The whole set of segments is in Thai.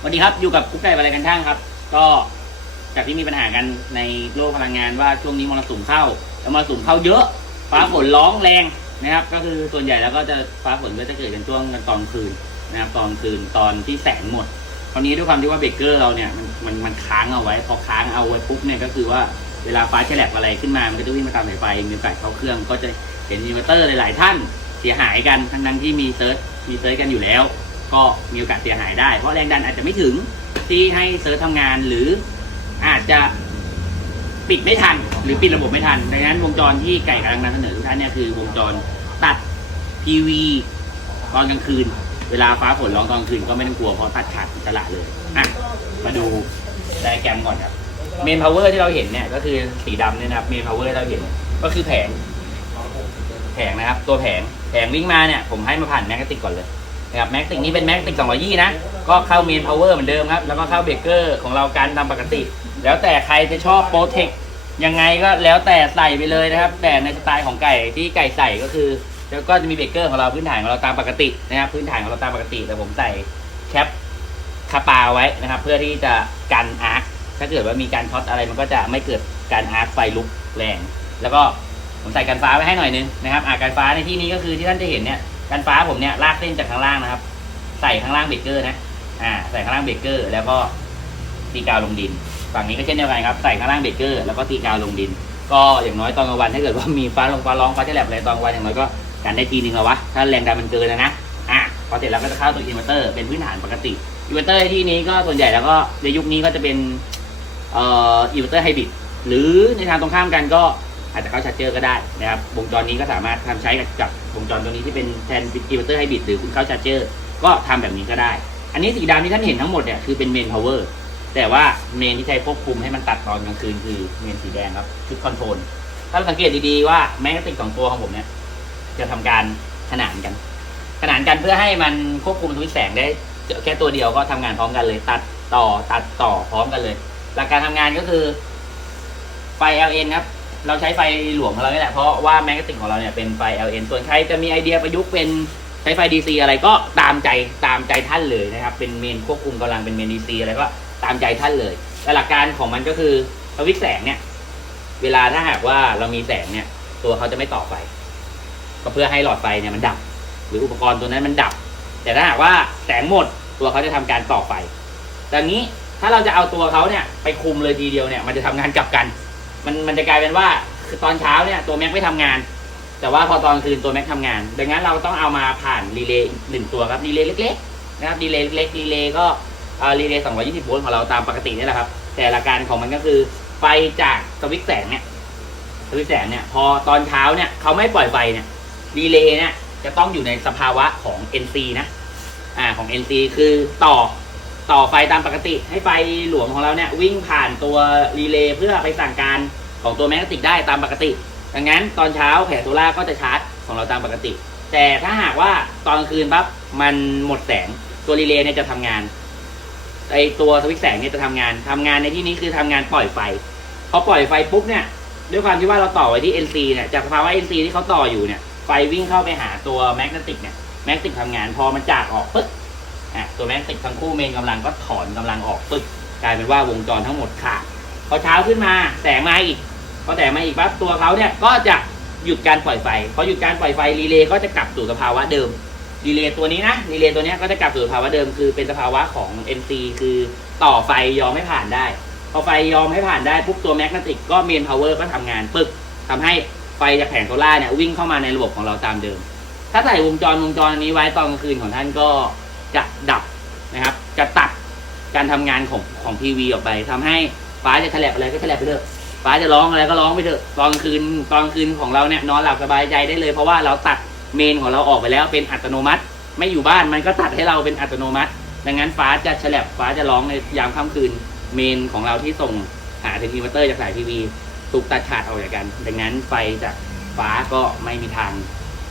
สวัสดีครับอยู่กับกุ๊กไก่อะไรกันช่างครับ ก็จากที่มีปัญหากันในโลกพลังงานว่าช่วงนี้มรสุมเข้าแล้วมรสุมเข้าเยอะฟ้าฝนร้องแรงนะครับ ก็คือส่วนใหญ่แล้วก็จะฟ้าฝนก็จะเกิดกันช่วงกันตอนคืนนะครับตอนคืนตอนที่แสงหมดคราวนี้ด้วยความที่ว่าเบรกเกอร์เราเนี่ยมันมันมันค้างเอาไว้ พอค้างเอาไว้ปุ๊บเนี่ยก็คือว่าเวลาฟ้าแฉลบอะไรขึ้นมา มันก็จะวิ่งมาตามสายไฟมีโอกาสเข้าเครื่องก็จะเห็นอินเวอร์เตอร์หลาย ๆ ท่านเสียหายกันทั้งนั้นที่มีเซิร์ชมีเซิร์ชกันอยู่แล้ว ก็มีโอกาสเสียหายได้ เพราะแรงดันอาจจะไม่ถึงที่ให้เซิร์ชทำงานหรืออาจจะปิดไม่ทัน หรือปิดระบบไม่ทัน ดังนั้นวงจรที่ไก่กำลังนำเสนอทุกท่านเนี่ยคือวงจรตัดทีวีตอนกลางคืน เวลาฟ้าฝนร้องตอนกลางคืนก็ไม่ต้องกลัวเพราะตัดขาดอิสระเลยอะมาดูไดอะแกรมก่อนครับเมนพาวเวอร์ที่เราเห็นเนี่ยก็คือสีดำเนี่ยนะครับเมนพาวเวอร์ที่เราเห็นก็คือแผง แผงนะครับ ตัวแผงแผงวิ่งมาเนี่ยผมให้มาผ่านแมกนติกก่อนเลย นะครับแม็กติกนี้เป็นแม็กติก220 นะ ก็เข้าเมนพาวเวอร์เหมือนเดิมครับ แล้วก็เข้าเบรกเกอร์ของเราการตามปกติ แล้วแต่ใครจะชอบโปรเทคยังไงก็แล้วแต่ใส่ไปเลยนะครับ แต่ในสไตล์ของไก่ที่ไก่ใส่ก็คือ แล้วก็จะมีเบรกเกอร์ของเราพื้นฐานของเราตามปกตินะครับพื้นฐานของเราตามปกติ แต่ผมใส่แคปคาปาไว้นะครับ เพื่อที่จะกันอาร์คถ้าเกิดว่ามีการช็อตอะไรมันก็จะไม่เกิดการอาร์คไฟลุกแรง แล้วก็ผมใส่กันฟ้าไว้ให้หน่อยนึงนะครับอาการฟ้าในที่นี้ก็คือที่ท่านจะเห็นเนี่ย กันฟ้าผมเนี่ยลากเส้นจากข้างล่างนะครับ ใส่ข้างล่างเบรกเกอร์นะ อ่า ใส่ข้างล่างเบรกเกอร์ แล้วก็ตีกาวลงดิน ฝั่งนี้ก็เช่นเดียวกันครับ ใส่ข้างล่างเบรกเกอร์แล้วก็ตีกาวลงดิน ก็อย่างน้อยตอนกลางวันถ้าเกิดว่ามีฟ้าลงฟ้าร้องฟ้าแฉลบอะไรตอนกลางวันอย่างน้อยก็กันได้ทีนึงแล้ววะ ถ้าแรงดันมันเกินนะนะอะพอเสร็จแล้วก็จะเข้าตัวอินเวอร์เตอร์เป็นพื้นฐานปกติอินเวอร์เตอร์ที่นี้ก็ส่วนใหญ่แล้วก็ในยุคนี้ก็จะเป็นเอ่ออินเวอร์เตอร์ไฮบริดหรือในทางตรงข้ามกันก็ อาจจะเข้าชาร์จเจอร์ก็ได้นะครับวงจรนี้ก็สามารถทำใช้กับวงจรตัวนี้ที่เป็นแทนอินเวอร์เตอร์ไฮบริดหรือคุณเข้าชาร์จเจอร์ก็ทำแบบนี้ก็ได้ อันนี้สีดำที่ท่านเห็นทั้งหมดเนี่ยคือเป็นเมนพาวเวอร์แต่ว่าเมนที่ใช้ควบคุมให้มันตัดตอนกลางคืนคือเมนสีแดงครับชุดคอนโทรลถ้าเราสังเกตดีๆว่าแมกนติกสองตัวของผมเนี่ยจะทำการขนานกัน ขนานกันเพื่อให้มันควบคุมสวิตช์แสงได้เจอแค่ตัวเดียวก็ทำงานพร้อมกันเลย ตัดต่อตัดต่อพร้อมกันเลย หลักการทำงานก็คือไฟ LN ครับ เราใช้ไฟหลวงของเราเนี่ยแหละเพราะว่าแมกนติกของเราเนี่ยเป็นไฟ LN ส่วนใครจะมีไอเดียประยุกต์เป็นใช้ไฟ DC อะไรก็ตามใจตามใจท่านเลยนะครับ เป็นเมนควบคุมกำลังเป็นเมน DC อะไรก็ตามใจท่านเลยแต่หลักการของมันก็คือสวิตช์แสงเนี่ย เวลาถ้าหากว่าเรามีแสงเนี่ย ตัวเขาจะไม่ต่อไฟก็เพื่อให้หลอดไฟเนี่ยมันดับ หรืออุปกรณ์ตัวนั้นมันดับ แต่ถ้าหากว่าแสงหมดตัวเขาจะทำการต่อไฟดังนี้ถ้าเราจะเอาตัวเขาเนี่ยไปคุมเลยทีเดียวเนี่ย มันจะทำงานกลับกัน มันมันจะกลายเป็นว่าคือตอนเช้าเนี่ยตัวแม็กไม่ทำงาน แต่ว่าพอตอนคืนตัวแม็กทำงาน ดังนั้นเราต้องเอามาผ่านรีเลย์หนึ่งตัวครับรีเลย์เล็กๆนะครับรีเลย์เล็กๆรีเลย์ก็เอ่อรีเลย์220โวลต์ของเราตามปกตินี่แหละครับ แต่หลักการของมันก็คือไฟจากสวิตช์แสงเนี่ยสวิตช์แสงเนี่ยพอตอนเช้าเนี่ยเขาไม่ปล่อยไฟเนี่ยรีเลย์เนี่ยจะต้องอยู่ในสภาวะของ NC นะอ่าของ NC คือต่อ ต่อไฟตามปกติ ให้ไฟหลวงของเราเนี่ยวิ่งผ่านตัวรีเลย์เพื่อไปสั่งการของตัวแมกนติกได้ตามปกติ ดังนั้นตอนเช้าแผงโซล่าก็จะชาร์จของเราตามปกติ แต่ถ้าหากว่าตอนคืนปั๊บมันหมดแสงตัวรีเลย์เนี่ยจะทำงานไอตัวสวิตช์แสงเนี่ยจะทำงานทำงานในที่นี้คือทำงานปล่อยไฟพอปล่อยไฟปุ๊บเนี่ยด้วยความที่ว่าเราต่อไว้ที่ NC เนี่ยจากสภาวะ NC ที่เขาต่ออยู่เนี่ยไฟวิ่งเข้าไปหาตัวแมกนติกเนี่ยแมกนติกทำงานพอมันจากออกปึ๊บ อะตัวแม็กติกทั้งคู่เมนกำลังก็ถอนกำลังออกปึ๊บกลายเป็นว่าวงจรทั้งหมดขาดพอเช้าขึ้นมาแสงมาอีกพอแสงมาอีกปั๊บตัวเขาเนี่ยก็จะหยุดการปล่อยไฟพอหยุดการปล่อยไฟรีเลย์ก็จะกลับสู่สภาวะเดิมรีเลย์ตัวนี้นะรีเลย์ตัวนี้ก็จะกลับสู่สภาวะเดิมคือเป็นสภาวะของ NC คือต่อไฟยอมให้ผ่านได้ พอไฟยอมให้ผ่านได้ปุ๊บตัวแมกนติกก็เมนพาวเวอร์ก็ทำงานปึ๊บทำให้ไฟจากแผงโซล่าเนี่ยวิ่งเข้ามาในระบบของเราตามเดิม ถ้าใส่วงจรวงจรอันนี้ไว้ตอนกลางคืนของท่านก็ จะดับนะครับ จะตัดการทำงานของของทีวีออกไปทำให้ฟ้าจะแฉลบอะไรก็แฉลบไปเถอะฟ้าจะร้องอะไรก็ร้องไปเถอะตอนคืนตอนคืนของเราเนี่ยนอนหลับสบายใจได้เลย เพราะว่าเราตัดเมนของเราออกไปแล้วเป็นอัตโนมัติ ไม่อยู่บ้านมันก็ตัดให้เราเป็นอัตโนมัติ ดังนั้นฟ้าจะแฉลบฟ้าจะร้องในยามค่ำคืนเมนของเราที่ส่งหาถึงอินเวอร์เตอร์จากสายทีวีถูกตัดขาดออกจากกัน ดังนั้นไฟจากฟ้าก็ไม่มีทาง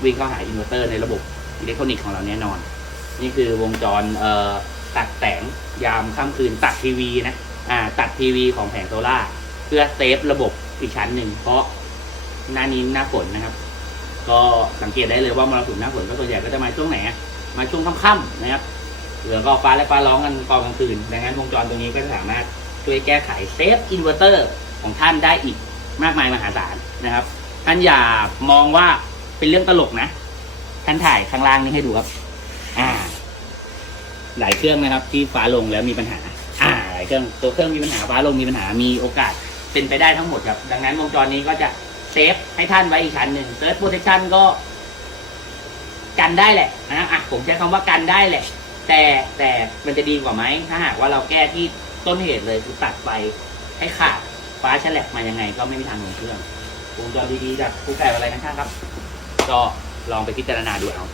วิ่งเข้าหาอินเวอร์เตอร์ในระบบอิเล็กทรอนิกส์ของเราแน่นอน นี่คือวงจรเอ่อตัดแสงยามค่ำคืนตัดทีวีนะอ่าตัดทีวีของแผงโซล่าเพื่อเซฟระบบอีกชั้นหนึ่งเพราะหน้านี้หน้าฝนนะครับ ก็สังเกตได้เลยว่ามรสุมหน้าฝนก็ส่วนใหญ่ก็จะมาช่วงไหนมาช่วงค่ำๆนะครับเหลือก็ฟ้าและฟ้าร้องกันตอนกลางคืนดังนั้นวงจรตรงนี้ก็จะสามารถช่วยแก้ไขเซฟอินเวอร์เตอร์ของท่านได้อีกมากมายมหาศาลนะครับ ท่านอย่ามองว่าเป็นเรื่องตลกนะ ท่านถ่ายข้างล่างนี้ให้ดูครับ หลายเครื่องนะครับ ที่ฟ้าลงแล้วมีปัญหา อ่าหลายเครื่องตัวเครื่องมีปัญหาฟ้าลงมีปัญหามีโอกาสเป็นไปได้ทั้งหมดครับ ดังนั้นวงจรนี้ก็จะเซฟให้ท่านไว้อีกชั้นหนึ่งเซิร์ชโปรเทคชันก็ กันได้แหละนะอะผมใช้คำว่ากันได้แหละ แต่แต่มันจะดีกว่าไหมถ้าหากว่าเราแก้ที่ต้นเหตุเลยคือตัดไฟให้ขาดฟ้าแฉลบมายังไง ก็ไม่มีทางลงเครื่องวงจรดีๆจากผู้แปลอะไรกันช่างครับ ก็ลองไปพิจารณาดูเอา